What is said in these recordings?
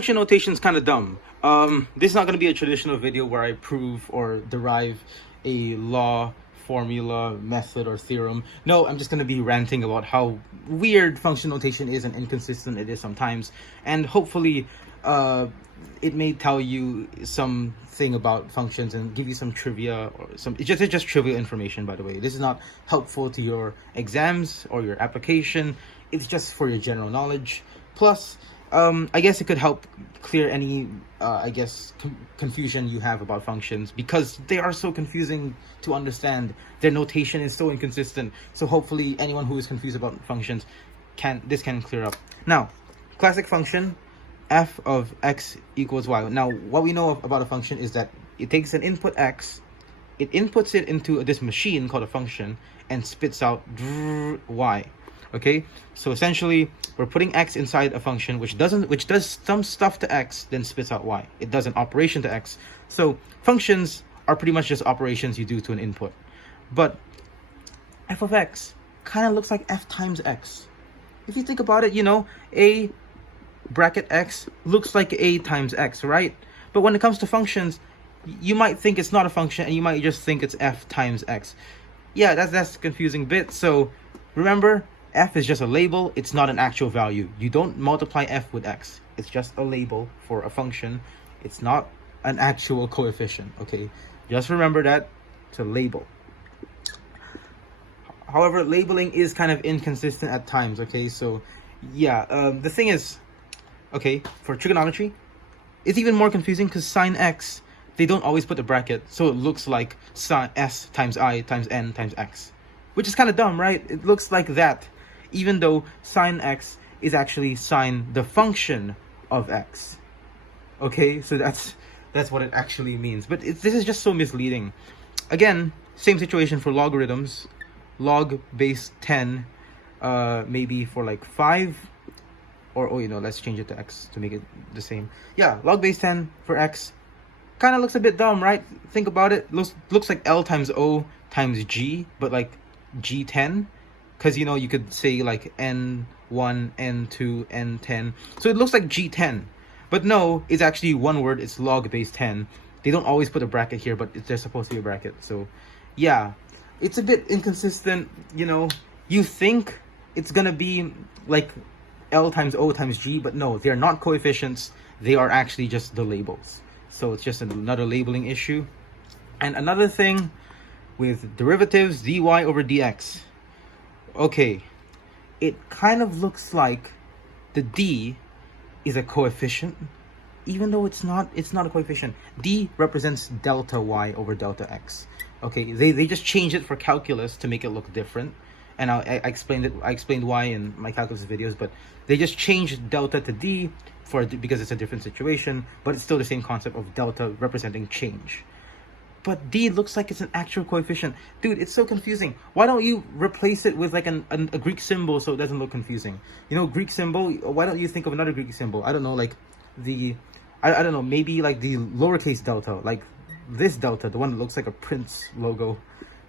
Function notation is kind of dumb. This is not going to be a traditional video where I prove or derive a law, formula, method, or theorem. No, I'm just going to be ranting about how weird function notation is and inconsistent it is sometimes. And hopefully, it may tell you something about functions and give you some trivia or it's just trivial information, by the way. This is not helpful to your exams or your application. It's just for your general knowledge. Plus, I guess it could help clear any, confusion you have about functions, because they are so confusing to understand. Their notation is so inconsistent. So hopefully anyone who is confused about functions can clear up. Now, classic function, f of x equals y. Now, what we know about a function is that it takes an input x, it inputs it into this machine called a function, and spits out y. Okay, so essentially we're putting x inside a function which does some stuff to x, then spits out y. It does an operation to x. So functions are pretty much just operations you do to an input. But f of x kind of looks like f times x. If you think about it, a bracket x looks like a times x, right? But when it comes to functions, you might think it's not a function and you might just think it's f times x. Yeah, that's a confusing bit. So remember, f is just a label. It's not an actual value. You don't multiply f with x. It's just a label for a function. It's not an actual coefficient, okay? Just remember that. It's a label. However, labeling is kind of inconsistent at times, okay? So yeah, the thing is, okay, for trigonometry, it's even more confusing because sine x, they don't always put a bracket, so it looks like sine s times I times n times x, which is kind of dumb, right? It looks like that, even though sine x is actually sine the function of x. Okay, so that's what it actually means. But this is just so misleading. Again, same situation for logarithms. Log base 10, maybe for like 5, or let's change it to x to make it the same. Yeah, log base 10 for x kind of looks a bit dumb, right? Think about it. Looks like L times O times G, but like G10, because you could say like N1, N2, N10. So it looks like G10, but no, it's actually one word. It's log base 10. They don't always put a bracket here, but there's supposed to be a bracket. So yeah, it's a bit inconsistent. You think it's gonna be like L times O times G, but no, they're not coefficients. They are actually just the labels. So it's just another labeling issue. And another thing with derivatives, dy over dx. Okay, it kind of looks like the d is a coefficient, even though it's not a coefficient. D represents delta y over delta x. Okay, they just changed it for calculus to make it look different, and I explained why in my calculus videos, but they just changed delta to d because it's a different situation, but it's still the same concept of delta representing change. But d looks like it's an actual coefficient. Dude, it's so confusing. Why don't you replace it with like a Greek symbol so it doesn't look confusing? Greek symbol, why don't you think of another Greek symbol? I don't know, like I don't know, maybe like the lowercase delta, like this delta, the one that looks like a Prince logo.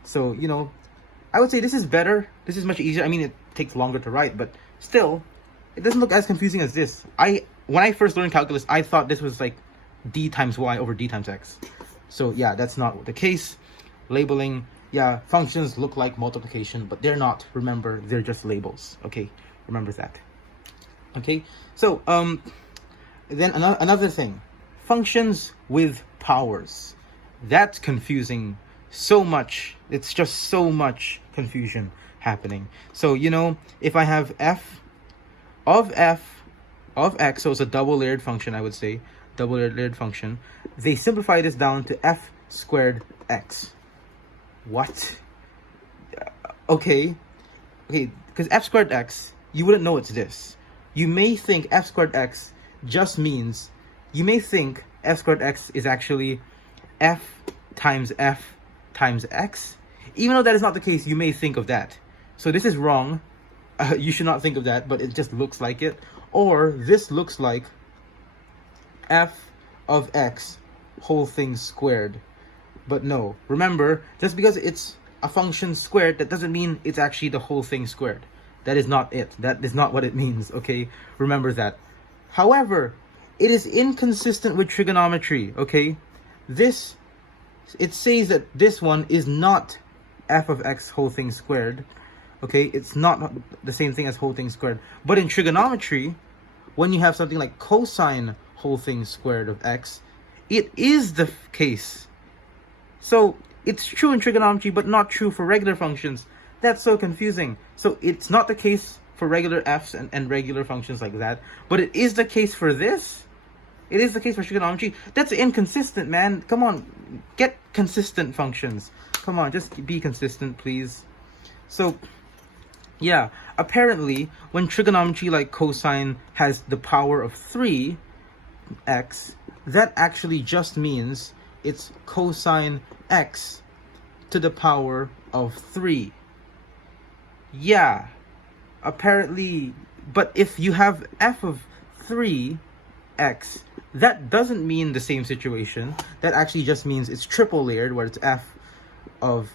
So, I would say this is better. This is much easier. I mean, it takes longer to write, but still, it doesn't look as confusing as this. When I first learned calculus, I thought this was like d times y over d times x. So yeah, that's not the case. Labeling, yeah, functions look like multiplication, but they're not. Remember, they're just labels. Okay, remember that. Okay, so then another thing, functions with powers. That's confusing so much. It's just so much confusion happening. So if I have f of x, so it's a double layered function, I would say, double layered function. They simplify this down to f squared x. What? Okay, because f squared x, you wouldn't know it's this. You may think f squared x just means, you may think f squared x is actually f times x. Even though that is not the case, you may think of that. So this is wrong. You should not think of that, but it just looks like it. Or this looks like f of x whole thing squared. But no, remember, just because it's a function squared, that doesn't mean it's actually the whole thing squared. That is not it. That is not what it means, okay? Remember that. However, it is inconsistent with trigonometry, okay? It says that this one is not f of x whole thing squared, okay? It's not the same thing as whole thing squared. But in trigonometry, when you have something like cosine whole thing squared of x, it is the case. So it's true in trigonometry, but not true for regular functions. That's so confusing. So it's not the case for regular f's and regular functions like that, but it is the case for this. It is the case for trigonometry. That's inconsistent, man. Come on, get consistent functions. Come on, just be consistent, please. So, yeah, apparently, when trigonometry like cosine has the power of 3x, that actually just means it's cosine x to the power of 3. Yeah, apparently, but if you have f of 3x, that doesn't mean the same situation. That actually just means it's triple layered, where it's f of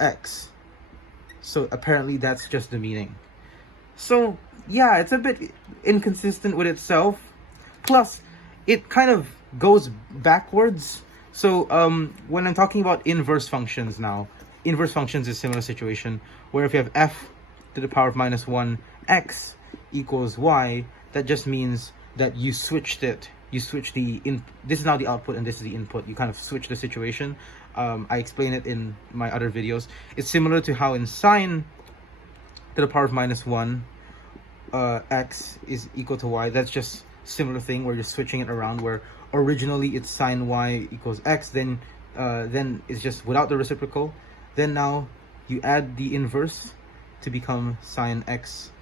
x. So apparently that's just the meaning. So yeah, it's a bit inconsistent with itself. Plus, it kind of goes backwards. So when I'm talking about inverse functions now, inverse functions is a similar situation, where if you have f to the power of minus 1 x equals y, that just means that you switched it. You switch this is now the output and this is the input. You kind of switch the situation. I explain it in my other videos. It's similar to how in sine to the power of minus 1 x is equal to y. That's just similar thing where you're switching it around, where originally it's sine y equals x, then it's just without the reciprocal. Then now you add the inverse to become sine x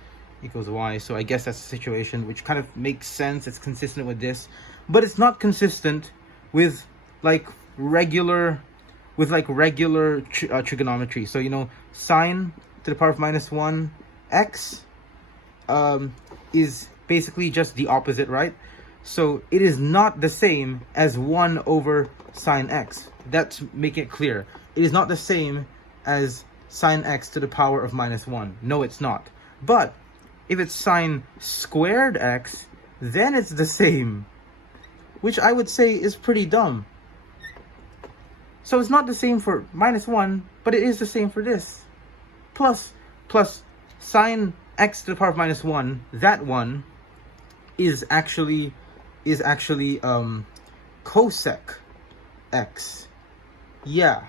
equals y. So I guess that's a situation which kind of makes sense. It's consistent with this, but it's not consistent with regular trigonometry. So, you know, sine to the power of minus 1 x is basically just the opposite, right? So it is not the same as 1 over sine x. That's making it clear. It is not the same as sine x to the power of minus 1. No, it's not. But if it's sine squared x, then it's the same, which I would say is pretty dumb. So it's not the same for minus 1, but it is the same for this. Plus sine x to the power of minus 1, that one is actually cosec x. Yeah.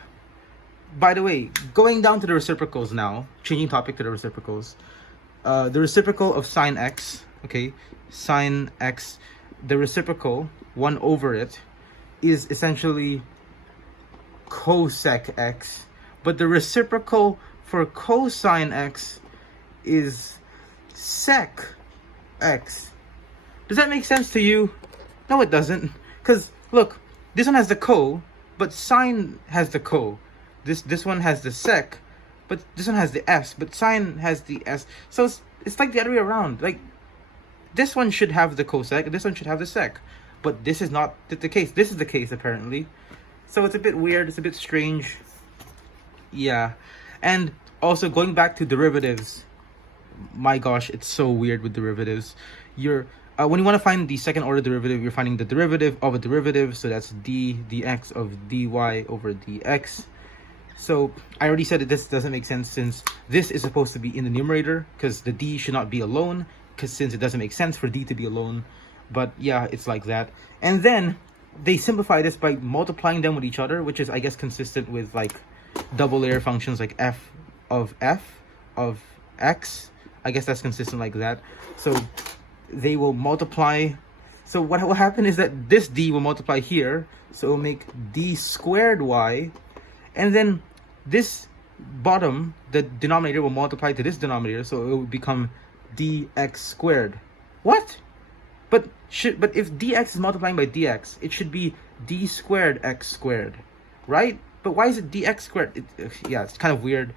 By the way, going down to the reciprocals now, changing topic to the reciprocals. The reciprocal of sine x, okay, sine x, the reciprocal, 1 over it, is essentially cosec x. But the reciprocal for cosine x is sec x. Does that make sense to you? No, it doesn't. Because, look, this one has the co, but sine has the co. This one has the sec, but this one has the s, but sine has the s. So it's like the other way around. Like, this one should have the cosec, this one should have the sec. But this is not the case. This is the case, apparently. So it's a bit weird. It's a bit strange. Yeah. And also, going back to derivatives. My gosh, it's so weird with derivatives. When you want to find the second order derivative, you're finding the derivative of a derivative. So that's dx of dy over dx. So I already said that this doesn't make sense, since this is supposed to be in the numerator, because the d should not be alone, since it doesn't make sense for d to be alone. But yeah, it's like that. And then they simplify this by multiplying them with each other, which is, I guess, consistent with like double layer functions like f of x. I guess that's consistent like that. So they will multiply. So what will happen is that this d will multiply here, so it will make d squared y. And then this bottom, the denominator, will multiply to this denominator, so it will become dx squared. What? But if dx is multiplying by dx, it should be d squared x squared, right? But why is it dx squared? Yeah, it's kind of weird.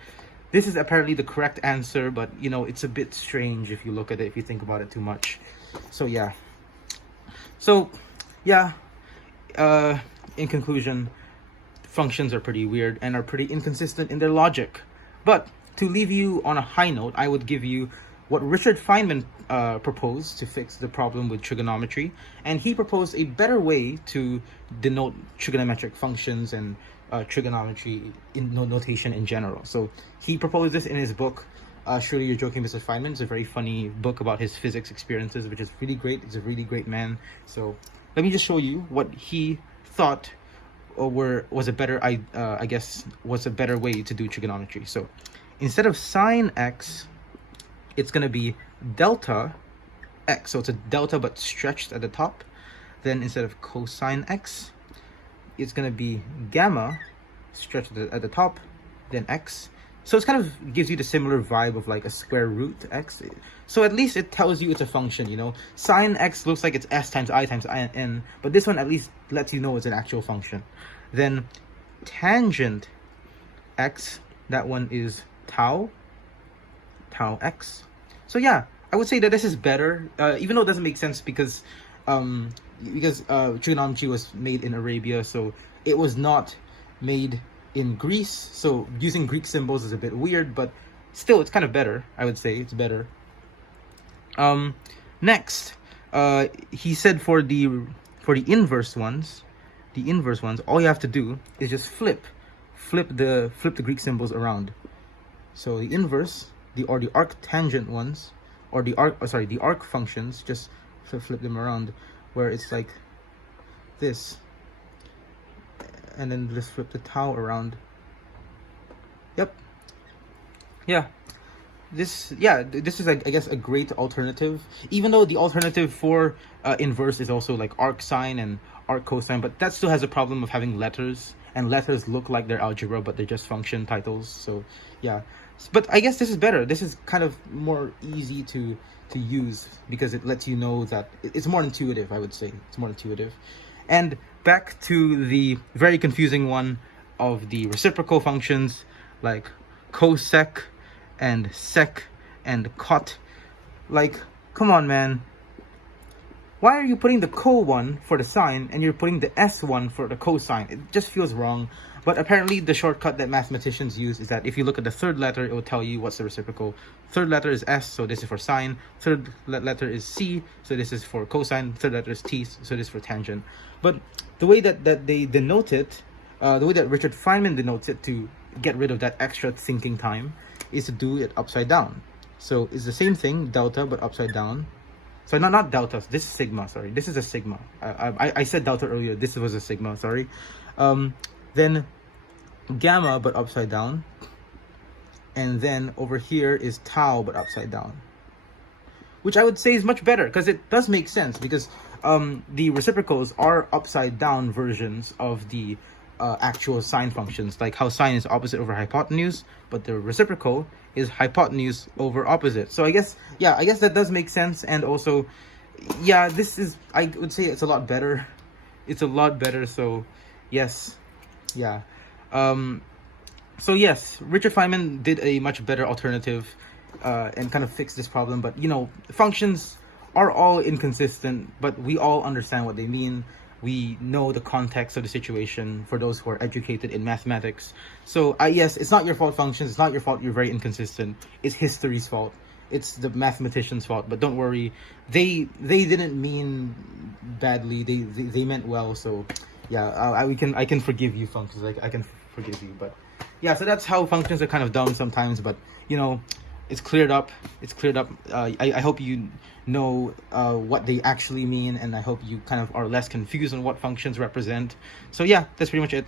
This is apparently the correct answer, but you know, it's a bit strange if you look at it, if you think about it too much. So yeah. So yeah, in conclusion, functions are pretty weird and are pretty inconsistent in their logic. But to leave you on a high note, I would give you what Richard Feynman proposed to fix the problem with trigonometry, and he proposed a better way to denote trigonometric functions and trigonometry in notation in general. So he proposed this in his book, Surely You're Joking, Mr. Feynman. It's a very funny book about his physics experiences, which is really great. He's a really great man. So let me just show you what he thought was a better was a better way to do trigonometry. So instead of sine x, it's going to be delta x. So it's a delta but stretched at the top. Then instead of cosine x, it's going to be gamma stretched at the top, then x. So it kind of gives you the similar vibe of like a square root x. So at least it tells you it's a function, you know. Sine x looks like it's s times I times n, but this one at least lets you know it's an actual function. Then tangent x, that one is tau x. So yeah, I would say that this is better, even though it doesn't make sense because trigonometry was made in Arabia, so it was not made in Greece. So using Greek symbols is a bit weird, but still, it's kind of better. I would say it's better. Next, he said for the inverse ones, all you have to do is just flip the Greek symbols around. So the inverse, the arctangent ones, or the arc functions, just flip them around, where it's like this, and then just flip the tau around. Yep. Yeah. This is, I guess, a great alternative, even though the alternative for inverse is also like arc sine and arc cosine, but that still has a problem of having letters, and letters look like they're algebra but they're just function titles. So yeah, but I guess this is better. This is kind of more easy to use because it lets you know that it's more intuitive. I would say it's more intuitive. And back to the very confusing one of the reciprocal functions like cosec and sec and cot. Like, come on, man. Why are you putting the co one for the sine and you're putting the s one for the cosine? It just feels wrong. But apparently the shortcut that mathematicians use is that if you look at the third letter, it will tell you what's the reciprocal. Third letter is s, so this is for sine. Third letter is c, so this is for cosine. Third letter is t, so this is for tangent. But the way that they denote it, the way that Richard Feynman denotes it to get rid of that extra thinking time, is to do it upside down. So it's the same thing, delta, but upside down. So not delta, this is sigma, sorry. This is a sigma. I said delta earlier, this was a sigma, sorry. Then gamma, but upside down. And then over here is tau, but upside down. Which I would say is much better, because it does make sense, because the reciprocals are upside down versions of the actual sine functions, like how sine is opposite over hypotenuse, but the reciprocal is hypotenuse over opposite. So I guess that does make sense. And also, yeah, this is, I would say it's a lot better. It's a lot better. So yes, yeah. So yes, Richard Feynman did a much better alternative and kind of fixed this problem. But you know, functions are all inconsistent, but we all understand what they mean. We know the context of the situation for those who are educated in mathematics. So yes, it's not your fault, functions. It's not your fault you're very inconsistent. It's history's fault. It's the mathematician's fault. But don't worry, they didn't mean badly. They meant well. So yeah, I can forgive you, functions. I can forgive you. But yeah, so that's how functions are kind of dumb sometimes. But you know, it's cleared up. It's cleared up. I hope you know what they actually mean, and I hope you kind of are less confused on what functions represent. So yeah, that's pretty much it.